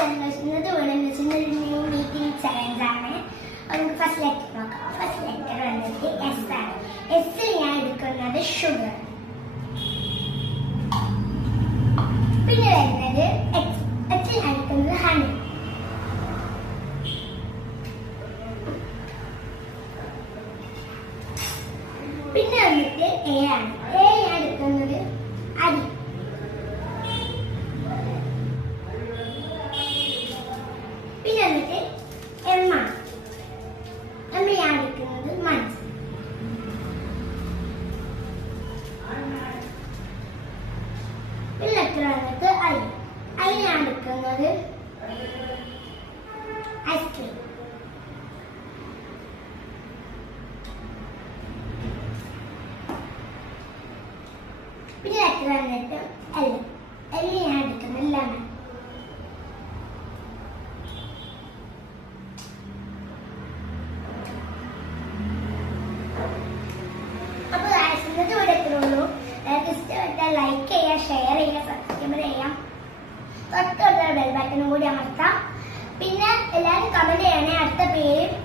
ഇന്നത്തെ ഒരു new meeting challenge ആണ്. നമുക്ക് ഫസ്റ്റ് ലെറ്റർ നോക്കാം. ഫസ്റ്റ് ലെറ്റർ വന്നിട്ട് എസ് ആണ്. എസ്സിൽ ഞാൻ എടുക്കുന്നത് ഷുഗർ. പിന്നെ വരുന്നത് എച്ചിൽ ഞാൻ എടുക്കുന്നത് ഹണി. പിന്നെ വന്നിട്ട് എ ആണ്. എ ഞാൻ എടുക്കുന്നത് അരി. പിന്നെ വന്നിട്ട് എം ആണ്. എം ഞാൻ എടുക്കുന്നത് മണ്ണ്. പിന്നെ ലെറ്റർ വന്നിട്ട് ഐ. ഐ ഞാൻ എടുക്കുന്നത് ഐസ്ക്രീം. പിന്നെ ലെറ്റർ വന്നിട്ട് എൽ. എൽ ഞാൻ എടുക്കുന്നത് ലെമൺ. അപ്പോൾ ഇന്നത്തെ വീഡിയോ എത്രയേ ഉള്ളൂ. ഇഷ്ടപ്പെട്ടാൽ ലൈക്ക് ചെയ്യുക, ഷെയർ ചെയ്യുക, സബ്സ്ക്രൈബ് ചെയ്യാം. തൊട്ടുള്ള ബെൽ ബട്ടണും കൂടി അമർത്താം. പിന്നെ എല്ലാവരും കമന്റ് ചെയ്യണേ. അടുത്ത പേര്